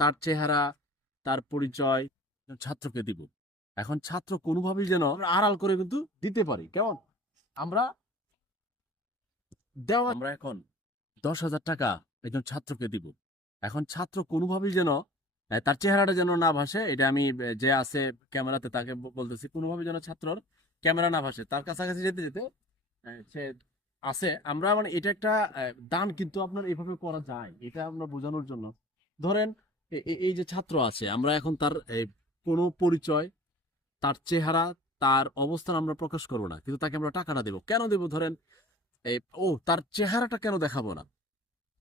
তার চেহারা, তার পরিচয় ছাত্রকে দিব। এখন ছাত্র কোনোভাবেই যেন আড়াল করে কিন্তু দিতে পারি। কেমন? আমরা দেওয়া আমরা এখন দশ হাজার টাকা একজন ছাত্রকে দিব। এখন ছাত্র কোনোভাবেই যেন তার চেহারাটা যেন না ভাসে, এটা আমি যে আছে ক্যামেরাতে তাকে বলতেছি কোনোভাবে যেন ছাত্রর ক্যামেরা না ভাসে। তার কাছাকাছি যেতে যেতে সে আছে। আমরা মানে এটা একটা দান কিন্তু আপনার এভাবে করা যায়। এটা আমরা বোঝানোর জন্য। ধরেন এই যে ছাত্র আছে, আমরা এখন তার কোনো পরিচয়, তার চেহারা, তার অবস্থান আমরা প্রকাশ করব না, কিন্তু তাকে আমরা টাকাটা দেবো। কেন দেবো? ধরেন ও, তার চেহারাটা কেন দেখাবো না?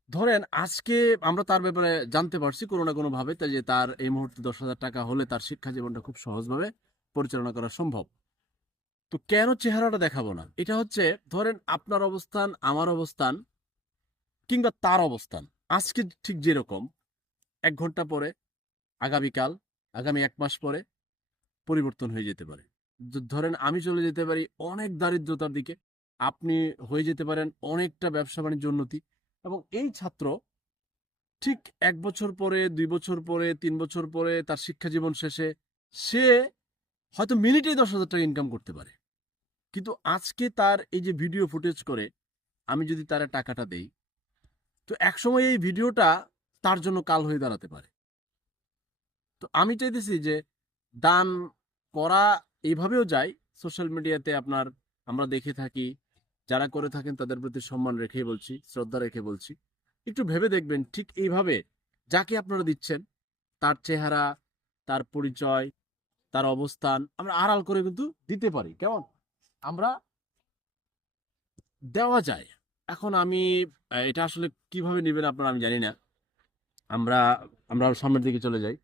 ধরেন, আজকে আমরা তার ব্যাপারে জানতে পারছি কোনো না কোনো ভাবে যে তার এই মুহূর্তে দশ হাজার টাকা হলে তার শিক্ষা জীবনটা খুব সহজভাবে পরিচালনা করা সম্ভব। তো কেন চেহারাটা দেখাবো না? এটা হচ্ছে, ধরেন, আপনার অবস্থান, আমার অবস্থান, কিংবা তার অবস্থান, আজকে ঠিক যেরকম এক ঘণ্টা পরে আগামীকাল, আগামী এক মাস পরে পরিবর্তন হয়ে যেতে পারে। ধরেন আমি চলে যেতে পারি অনেক দারিদ্রতার দিকে, আপনি হয়ে যেতে পারেন অনেকটা ব্যবসা বাণিজ্য উন্নতি এবং এই ছাত্র ঠিক এক বছর পরে, দুই বছর পরে, তিন বছর পরে তার শিক্ষা জীবন শেষে সে হয়তো মিনিটেই দশ হাজার টাকা ইনকাম করতে পারে। কিন্তু আজকে তার এই যে ভিডিও ফুটেজ করে আমি যদি তারা টাকাটা দেই, তো একসময় এই ভিডিওটা তার জন্য কাল হয়ে দাঁড়াতে পারে। তো আমি চাইতেছি যে দান করা এইভাবেও যায়। সোশ্যাল মিডিয়াতে আপনার আমরা দেখে থাকি, যারা করে থাকেন তাদের প্রতি সম্মান রেখেই বলছি, শ্রদ্ধা রেখে বলছি। একটু ভেবে দেখবেন ঠিক এইভাবে যাকে আপনারা দিচ্ছেন, তার চেহারা, তার পরিচয়, তার অবস্থান আমরা আড়াল করে কিন্তু দিতে পারি। কেমন? আমরা দেওয়া যায়। এখন আমি এটা আসলে কীভাবে নেবেন আপনারা আমি জানি না। আমরা আমরা সামনের দিকে চলে যাই।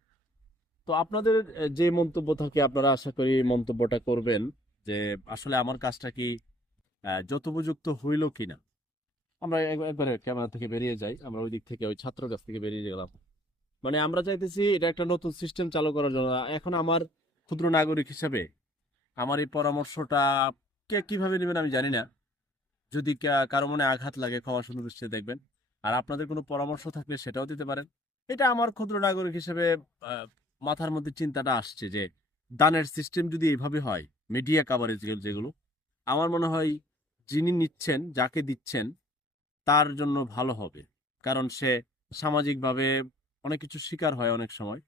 তো আপনাদের যে মন্তব্য থাকে, আপনারা আশা করি মন্তব্যটা করবেন যে, আসলে আমার কাজটা কি যথোপযুক্ত হইল কিনা? আমরা এক- একবারে ক্যামেরা থেকে বেরিয়ে যাই। আমরা ওই দিক থেকে, ওই ছাত্র কাছ থেকে বেরিয়ে গেলাম। মানে আমরা চাইতেছি, এটা একটা নতুন সিস্টেম চালু করার জন্য। এখন আমার ক্ষুদ্র নাগরিক হিসেবে, আমার এই পরামর্শটা কে কীভাবে নেবেন আমি জানি না। যদি কা- কারও মনে আঘাত লাগে, ক্ষমা সুন্দর দেখবেন। আর আপনাদের কোনো পরামর্শ থাকলে সেটাও দিতে পারেন। এটা আমার ক্ষুদ্র নাগরিক হিসেবে মাথার মধ্যে চিন্তাটা আসছে যে, দানের সিস্টেম যদি এইভাবে হয় মিডিয়া কাভারেজ যেগুলো, আমার মনে হয় যিনি নিচ্ছেন, যাকে দিচ্ছেন, তার জন্য ভালো হবে। কারণ সে সামাজিকভাবে অনেক কিছু শিকার হয় অনেক সময়।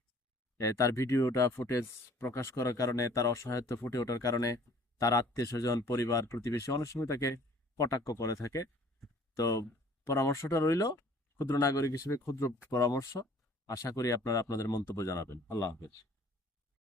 তার ভিডিওটা ফুটেজ প্রকাশ করার কারণে, তার অসহায়ত্ব ফুটে ওঠার কারণে, তার আত্মীয় স্বজন পরিবার, প্রতিবেশী অনেক সময় তাকে কটাক্ষ করে থাকে। তো পরামর্শটা রইল। ক্ষুদ্র নাগরিক হিসেবে ক্ষুদ্র পরামর্শ। আশা করি আপনারা আপনাদের মন্তব্য জানাবেন। আল্লাহ হাফেজ।